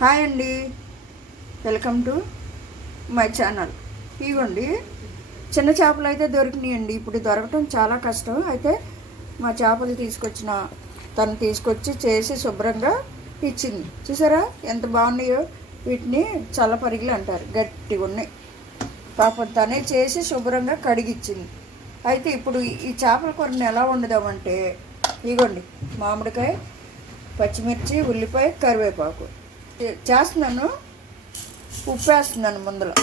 Hi అండి. Welcome to my channel. ఇగోండి చిన్న చేపలు అయితే దొరికినాయండి. ఇప్పుడు దొరకటం చాలా కష్టం. అయితే మా చేపలు తీసుకొచ్చిన తను తీసుకొచ్చి చేసి శుభ్రంగా ఇచ్చింది. చూసారా? ఎంత బాగున్నాయో? వీటిని చల్లపరిగిలు అంటారు. గట్టిగా ఉన్నాయి. పాపం తనే చేసి శుభ్రంగా కడిగిచ్చింది. అయితే ఇప్పుడు ఈ- చేపల కూరని ఎలా వండుదామంటే ఇగోండి మామిడికాయ పచ్చిమిర్చి ఉల్లిపాయ కరివేపాకు. చేస్తున్నాను. ఉప్పు వేస్తున్నాను ముందులో.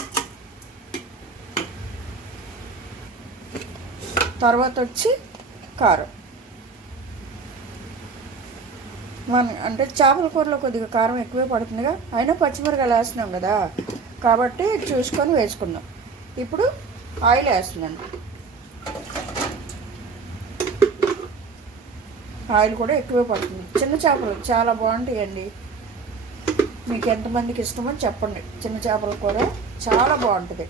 తర్వాత వచ్చి కారం. మన అంటే చేపల కూరలో కొద్దిగా కారం ఎక్కువే పడుతుందిగా. అయినా పచ్చిమిరకాయలు వేస్తున్నాం కదా. కాబట్టి చూసుకొని వేసుకుందాం. ఇప్పుడు ఆయిల్ వేస్తున్నాను. ఆయిల్ కూడా ఎక్కువే పడుతుంది. చిన్న చేపలు చాలా బాగుంటాయండి. మీకు ఎంతమందికి ఇష్టమో చెప్పండి. చిన్న చేపల కూర చాలా బాగుంటుంది.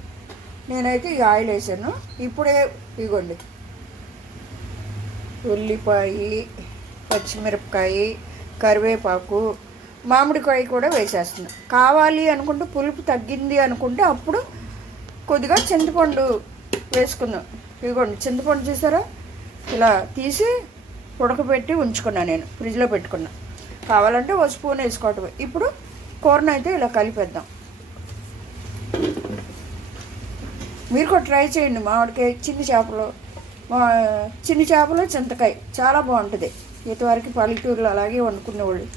నేనైతే ఈ ఆయిల్ వేసాను. ఇప్పుడే ఇగోండి. ఉల్లిపాయ పచ్చిమిరపకాయ కరివేపాకు మామిడికాయ కూడా వేసేస్తుంది కావాలి అనుకుంటే పులుపు తగ్గింది అనుకుంటే అప్పుడు కొద్దిగా చింతపండు వేసుకుందాం. ఇదిగోండి చింతపండు చూసారా? ఇలా తీసి ఉడకబెట్టి ఉంచుకున్నాను నేను. ఫ్రిడ్జ్లో పెట్టుకున్నా. కావాలంటే ఒక స్పూన్ వేసుకోవటం ఇప్పుడు కూరను అయితే ఇలా కలిపేద్దాం. మీరు కూడా ట్రై చేయండి మామిడికాయ చిన్ని చేపలు. మా చిన్ని చేపలు చింతకాయ చాలా బాగుంటుంది. ఇంతవరకు పల్లెటూరులో అలాగే వండుకునేవాళ్ళు.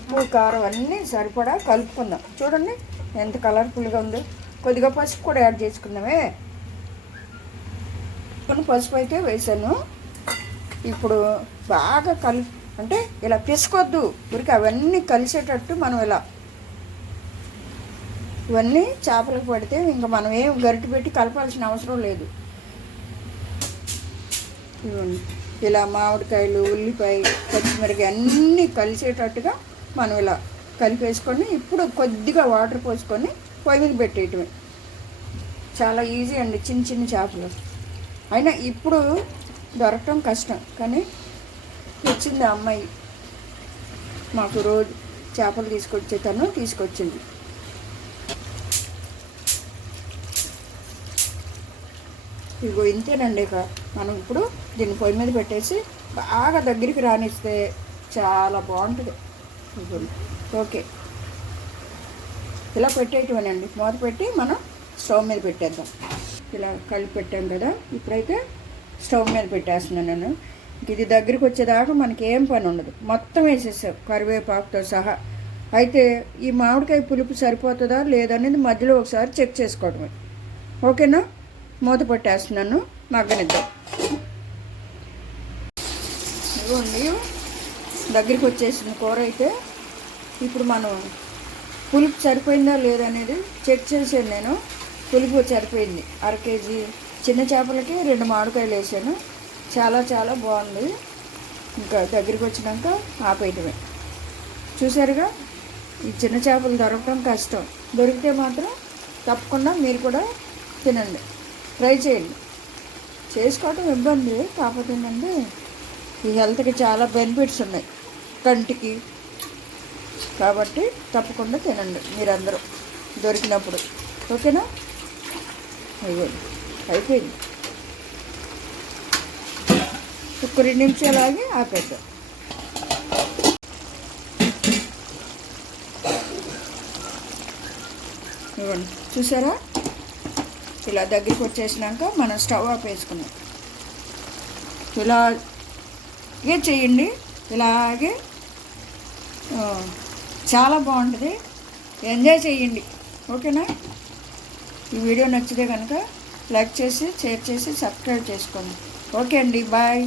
ఉప్పు కారం అన్నీ సరిపడా కలుపుకుందాం. చూడండి ఎంత కలర్ఫుల్గా ఉందో. కొద్దిగా పసుపు కూడా యాడ్ చేసుకుందామే. కొన్ని పసుపు అయితే వేసాను. ఇప్పుడు బాగా కలుపు అంటే ఇలా పిసుకోవద్దు ఉరికి అవన్నీ కలిసేటట్టు మనం ఇలా ఇవన్నీ చేపలకు పడితే ఇంకా మనం ఏం గరిటి పెట్టి కలపాల్సిన అవసరం లేదు. ఇలా మామిడికాయలు ఉల్లిపాయ పచ్చిమిరకాయ అన్నీ కలిసేటట్టుగా మనం ఇలా కలిపేసుకొని ఇప్పుడు కొద్దిగా వాటర్ పోసుకొని పొయ్యి మీద పెట్టేయటమే. చాలా ఈజీ అండి చిన్న చిన్న చేపలు. అయినా ఇప్పుడు దొరకటం కష్టం. కానీ వచ్చింది ఆ అమ్మాయి. మాకు రోజు చేపలు తీసుకొచ్చే తను తీసుకొచ్చింది. ఇగో ఇంతేనండి ఇక. మనం ఇప్పుడు దీన్ని పొయ్యి మీద పెట్టేసి బాగా దగ్గరికి రానిస్తే చాలా బాగుంటుంది. ఓకే. ఇలా పెట్టేయటమేనండి మూత పెట్టి మనం స్టవ్ మీద పెట్టేద్దాం. ఇలా కలిపి పెట్టాం కదా. ఇప్పుడైతే స్టవ్ మీద పెట్టేస్తున్నాను నేను. ఇది దగ్గరికి వచ్చేదాకా మనకి ఏం పని ఉండదు మొత్తం వేసేసాం. కరివేపాకుతో సహా. అయితే ఈ మామిడికాయ పులుపు సరిపోతుందా లేదనేది మధ్యలో ఒకసారి చెక్ చేసుకోవడమే. ఓకేనా? మూత పట్టేస్తున్నాను. మగ్గనిద్దాం. ఇవ్వండి దగ్గరికి వచ్చేసిన కూర అయితే ఇప్పుడు మనం పులుపు సరిపోయిందా లేదనేది చెక్ చేశాను నేను. పులుపు సరిపోయింది. అర కేజీ చిన్న చేపలకి రెండు మామిడికాయలు వేసాను. చాలా చాలా బాగుంది. ఇంకా దగ్గరికి వచ్చినాక ఆపేయటమే. చూసారుగా ఈ చిన్న చేపలు దొరకడం కష్టం. దొరికితే మాత్రం తప్పకుండా మీరు కూడా తినండి. ట్రై చేయండి. చేసుకోవటం ఇబ్బంది కాకపోతే ఏంటంటే ఈ హెల్త్కి చాలా బెనిఫిట్స్ ఉన్నాయి. కంటికి. కాబట్టి తప్పకుండా తినండి మీరందరూ. దొరికినప్పుడు. ఓకేనా? అయ్యో అయిపోయింది. ఒక రెండు నిమిషాలు ఆగి ఆపేద్దాం. ఇవ్వండి. చూసారా? ఇలా దగ్గరికి వచ్చేసినాక మనం స్టవ్ ఆపేసుకున్నాం ఇలాగే చేయండి. ఇలాగే చాలా బాగుంటుంది. ఎంజాయ్ చేయండి. ఓకేనా? ఈ వీడియో నచ్చితే కనుక లైక్ చేసి షేర్ చేసి సబ్స్క్రైబ్ చేసుకోండి. ఓకే అండి బాయ్.